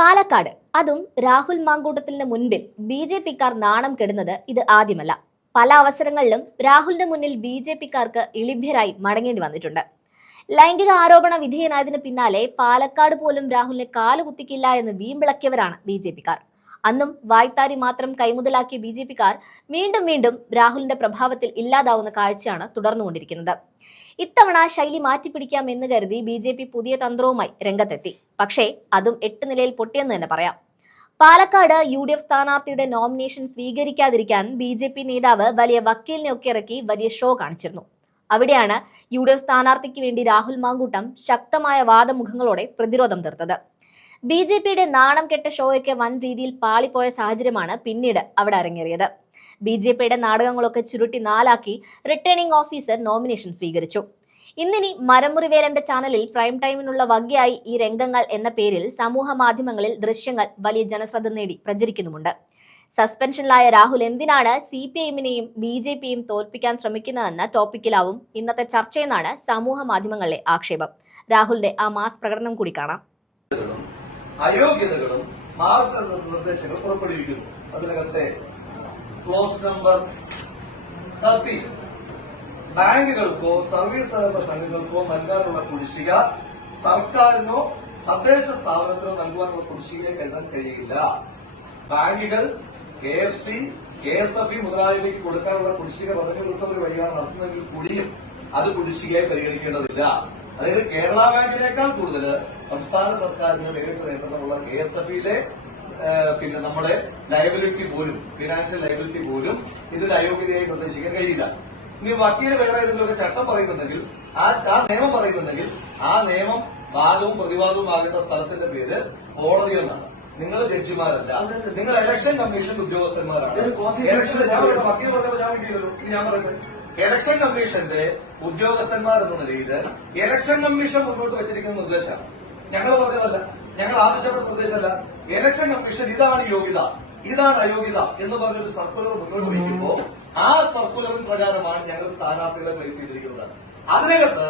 പാലക്കാട്. അതും രാഹുൽ മാങ്കൂട്ടത്തിന്റെ മുൻപിൽ B J പിക്കാർ നാണം കെടുന്നത് ഇത് ആദ്യമല്ല. പല അവസരങ്ങളിലും രാഹുലിന്റെ മുന്നിൽ ബി ജെ പിക്കാർക്ക് ഇളിഭ്യരായി മടങ്ങേണ്ടി വന്നിട്ടുണ്ട്. ലൈംഗിക ആരോപണ വിധേയനായതിന് പിന്നാലെ പാലക്കാട് പോലും രാഹുലിനെ കാലുകുത്തിക്കില്ല എന്ന് വീമ്പിളക്കിയവരാണ് ബി ജെ പിക്കാർ. അന്നും വായ്ത്താരി മാത്രം കൈമുതലാക്കിയ ബി ജെ പിക്കാർ വീണ്ടും വീണ്ടും രാഹുലിന്റെ പ്രഭാവത്തിൽ ഇല്ലാതാവുന്ന കാഴ്ചയാണ് തുടർന്നുകൊണ്ടിരിക്കുന്നത്. ഇത്തവണ ശൈലി മാറ്റിപ്പിടിക്കാം എന്ന് കരുതി ബി ജെ പി പുതിയ തന്ത്രവുമായി രംഗത്തെത്തി. പക്ഷേ അതും എട്ട് നിലയിൽ പൊട്ടിയെന്ന് തന്നെ പറയാം. പാലക്കാട് യു ഡി എഫ് സ്ഥാനാർത്ഥിയുടെ നോമിനേഷൻ സ്വീകരിക്കാതിരിക്കാൻ ബി ജെ പി നേതാവ് വലിയ വക്കീലിനെ ഒക്കെ ഇറക്കി വലിയ ഷോ കാണിച്ചിരുന്നു. അവിടെയാണ് യു ഡി എഫ് സ്ഥാനാർത്ഥിക്ക് വേണ്ടി രാഹുൽ മാങ്കൂട്ടം ശക്തമായ വാദമുഖങ്ങളോടെ പ്രതിരോധം തീർത്തത്. ബി ജെ പിയുടെ നാണം കെട്ട ഷോയൊക്കെ വൻ രീതിയിൽ പാളിപ്പോയ സാഹചര്യമാണ് പിന്നീട് അവിടെ അരങ്ങേറിയത്. ബി ജെ പിയുടെ നാടകങ്ങളൊക്കെ ചുരുട്ടി നാലാക്കി റിട്ടേണിംഗ് ഓഫീസർ നോമിനേഷൻ സ്വീകരിച്ചു. ഇന്നിനി മരമുറിവേലന്റെ ചാനലിൽ പ്രൈം ടൈമിനുള്ള വകയായി ഈ രംഗങ്ങൾ എന്ന പേരിൽ സമൂഹ മാധ്യമങ്ങളിൽ ദൃശ്യങ്ങൾ വലിയ ജനശ്രദ്ധ നേടി പ്രചരിക്കുന്നുമുണ്ട്. സസ്പെൻഷനിലായ രാഹുൽ എന്തിനാണ് സി പി ഐഎമ്മിനെയും ബി ജെ പിയും തോൽപ്പിക്കാൻ ശ്രമിക്കുന്നതെന്ന ടോപ്പിക്കിലാവും ഇന്നത്തെ ചർച്ചയെന്നാണ് സമൂഹ മാധ്യമങ്ങളിലെ ആക്ഷേപം. രാഹുലിന്റെ ആ മാസ് പ്രകടനം കൂടി കാണാം. അയോഗ്യതകളും മാർഗനിർദ്ദേശങ്ങൾ പുറപ്പെടുവിക്കുന്നു. അതിനകത്തെ ക്ലോസ് നമ്പർ തേർട്ടി ബാങ്കുകൾക്കോ സർവീസ് സഹകരണ സംഘങ്ങൾക്കോ നൽകാനുള്ള കുടിശ്ശിക സർക്കാരിനോ തദ്ദേശ സ്ഥാപനത്തിനോ നൽകുവാനുള്ള കുടിശ്ശികയെ കരുതാൻ കഴിയില്ല. ബാങ്കുകൾ K F C K S F E മുതലായവയ്ക്ക് കൊടുക്കാനുള്ള കുടിശ്ശിക പറഞ്ഞു കിട്ടുന്ന ഒരു വഴിയാണ് നടത്തുന്നതെങ്കിൽ കൂടിയും അത് കുടിശ്ശികയായി പരിഗണിക്കേണ്ടതില്ല. അതായത് കേരള ബാങ്കിനേക്കാൾ കൂടുതൽ സംസ്ഥാന സർക്കാരിന്റെ നേരിട്ട് നേതൃത്വമുള്ള കെ എസ് എഫ് ഇയിലെ പിന്നെ നമ്മുടെ ലയബിലിറ്റി പോലും ഫിനാൻഷ്യൽ ലയബിലിറ്റി പോലും ഇതിൽ അയോഗ്യതയായി നിർദ്ദേശിക്കാൻ കഴിയില്ല. ഇനി വക്കീൽ വേറെ ഏതെങ്കിലുമൊക്കെ ചട്ടം പറയുന്നുണ്ടെങ്കിൽ ആ ആ നിയമം പറയുന്നുണ്ടെങ്കിൽ ആ നിയമം വാദവും പ്രതിവാദവും ആകേണ്ട സ്ഥലത്തിന്റെ പേര് കോടതി എന്നാണ്. നിങ്ങൾ ജഡ്ജിമാരല്ല. നിങ്ങൾ ഇലക്ഷൻ കമ്മീഷൻ ഉദ്യോഗസ്ഥന്മാരാണ്. വക്കീൽ പറഞ്ഞപ്പോൾ ഞാൻ കിട്ടിയില്ലല്ലോ. ഞാൻ പറയട്ടെ? ഇലക്ഷൻ കമ്മീഷന്റെ ഉദ്യോഗസ്ഥന്മാർ എന്ന നിലയിൽ ഇലക്ഷൻ കമ്മീഷൻ മുന്നോട്ട് വെച്ചിരിക്കുന്ന നിർദ്ദേശമാണ് ഞങ്ങൾ പറഞ്ഞതല്ല. ഞങ്ങൾ ആവശ്യപ്പെട്ട നിർദ്ദേശമല്ല ഇലക്ഷൻ കമ്മീഷൻ ഇതാണ് യോഗ്യത. ഇതാണ് അയോഗ്യത എന്ന് പറഞ്ഞൊരു സർക്കുലർ മുന്നോട്ട് വയ്ക്കുമ്പോൾ ആ സർക്കുലറിൻ പ്രകാരമാണ് ഞങ്ങൾ സ്ഥാനാർത്ഥികളെ പ്ലേസ് ചെയ്തിരിക്കുന്നത്. അതിനകത്ത്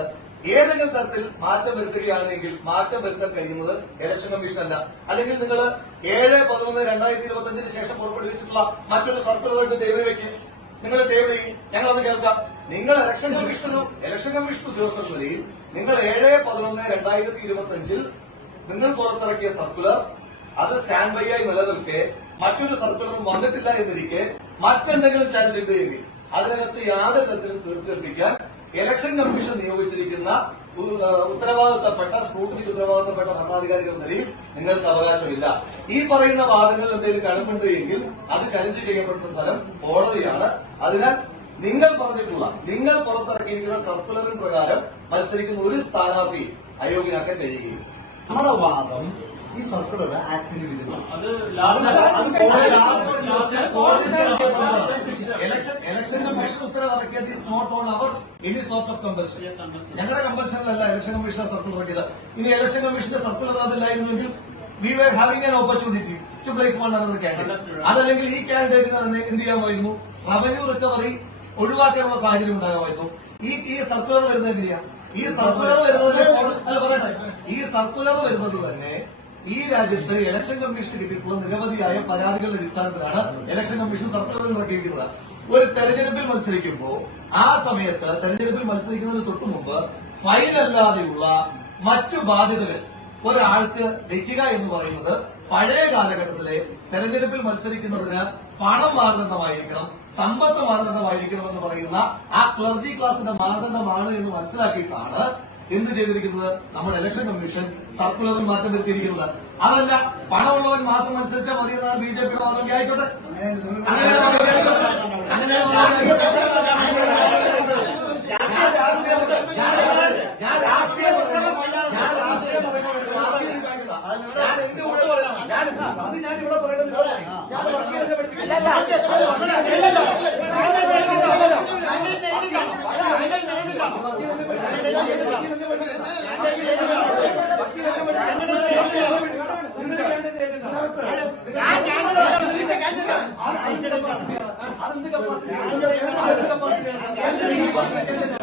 ഏതെങ്കിലും തരത്തിൽ മാറ്റം വരുത്തുകയാണെങ്കിൽ മാറ്റം വരുത്താൻ കഴിയുന്നത് ഇലക്ഷൻ കമ്മീഷൻ അല്ല. അല്ലെങ്കിൽ നിങ്ങൾ ഏഴ് പതിനൊന്ന് രണ്ടായിരത്തി ഇരുപത്തി അഞ്ചിന് ശേഷം പുറപ്പെടുവിച്ചിട്ടുള്ള മറ്റൊരു സർക്കുലറായിട്ട് ദേവിവയ്ക്ക് നിങ്ങൾ ചെയ്യും ഞങ്ങൾ അത് കേൾക്കാം. നിങ്ങൾ ഇലക്ഷൻ കമ്മീഷൻ ഇലക്ഷൻ കമ്മീഷൻ ഉദ്യോഗസ്ഥർ നിലയിൽ നിങ്ങൾ ഏഴ് പതിനൊന്ന് രണ്ടായിരത്തി ഇരുപത്തി അഞ്ചിൽ നിങ്ങൾ പുറത്തിറക്കിയ സർക്കുലർ അത് സ്റ്റാൻഡ് ബൈ ആയി നിലനിൽക്കെ മറ്റൊരു സർക്കുലറും വന്നിട്ടില്ല എന്നിരിക്കെ മറ്റെന്തെങ്കിലും ചാർജ് എങ്കിൽ അതിനകത്ത് യാതൊരു തരത്തിലും തീർപ്പിക്കാൻ ഇലക്ഷൻ കമ്മീഷൻ നിയോഗിച്ചിരിക്കുന്ന ഉത്തരവാദിത്തപ്പെട്ട സ്ക്രൂട്ടിനി ഉത്തരവാദിത്തപ്പെട്ട ഭരണാധികാരികൾ നിലയിൽ നിങ്ങൾക്ക് അവകാശമില്ല. ഈ പറയുന്ന വാദങ്ങളിൽ എന്തെങ്കിലും കടമുണ്ട് എങ്കിൽ അത് ചലഞ്ച് ചെയ്യപ്പെടുന്ന സ്ഥലം കോടതിയാണ്. അതിനാൽ നിങ്ങൾ പറഞ്ഞിട്ടുള്ള നിങ്ങൾ പുറത്തിറക്കിയിരിക്കുന്ന സർക്കുലറിൻ പ്രകാരം മത്സരിക്കുന്ന ഒരു സ്ഥാനാർത്ഥി അയോഗ്യനാക്കാൻ കഴിയുകയില്ല നമ്മുടെ വാദം ഈ സർക്കുലർ ആക്ടിന് commission ഉത്തരവിറക്കിയത് is not on our any sort of compulsion. ഞങ്ങളുടെ കമ്പൽഷനിലല്ല ഇലക്ഷൻ കമ്മീഷൻ സർക്കിൾ ഇറക്കിയത്. ഇനി ഇലക്ഷൻ കമ്മീഷന്റെ circle ഇറങ്ങാതില്ലായിരുന്നെങ്കിൽ we were having an opportunity to place one another candidate അതല്ലെങ്കിൽ ഈ കാൻഡിഡേറ്റിന് തന്നെ എന്ത് ചെയ്യാമായിരുന്നു? റവന്യൂ റിക്കവറി ഒഴിവാക്കാനുള്ള സാഹചര്യം ഉണ്ടാകാമായിരുന്നു. ഈ ഈ സർക്കുലർ വരുന്നത് എന്തിനാ ഈ സർക്കുലർ വരുന്നത് അല്ല പറയട്ടെ. ഈ സർക്കുലർ വരുന്നത് തന്നെ ഈ രാജ്യത്ത് ഇലക്ഷൻ കമ്മീഷന് കിട്ടിയിട്ടുള്ള നിരവധിയായ പരാതികളുടെ അടിസ്ഥാനത്തിലാണ് ഇലക്ഷൻ കമ്മീഷൻ സർക്കുലർ ഇറക്കിയിരിക്കുന്നത് ഒരു തെരഞ്ഞെടുപ്പിൽ മത്സരിക്കുമ്പോൾ ആ സമയത്ത് തെരഞ്ഞെടുപ്പിൽ മത്സരിക്കുന്നതിന് തൊട്ടു മുമ്പ് ഫൈൻ അല്ലാതെയുള്ള മറ്റു ബാധ്യതകൾ ഒരാൾക്ക് വെക്കുക എന്ന് പറയുന്നത് പഴയ കാലഘട്ടത്തിലെ തെരഞ്ഞെടുപ്പിൽ മത്സരിക്കുന്നതിന് പണം മാനദണ്ഡമായിരിക്കണം സമ്പത്ത് മാനദണ്ഡമായിരിക്കണം എന്ന് പറയുന്ന ആ ക്ലർജി ക്ലാസിന്റെ മാനദണ്ഡമാണ് എന്ന് മനസ്സിലാക്കിയിട്ടാണ് എന്ത് ചെയ്തിരിക്കുന്നത്? നമ്മുടെ ഇലക്ഷൻ കമ്മീഷൻ സർക്കുലറിൽ മാറ്റം വരുത്തിയിരിക്കുന്നത്. അതല്ല പണമുള്ളവൻ മാത്രം അനുസരിച്ചാൽ മതി എന്നാണ് ബി ജെ പിയുടെ വാദം ആയിക്കോട്ടെ ഞാൻ രാഷ്ട്രീയ ഞാൻ രാഷ്ട്രീയ ഞാൻ അത് ഞാൻ ഇവിടെ പറയേണ്ടത് അതെന്ത് കപ്പാസിറ്റി അതെന്ത് കപ്പാസിറ്റിയാണ്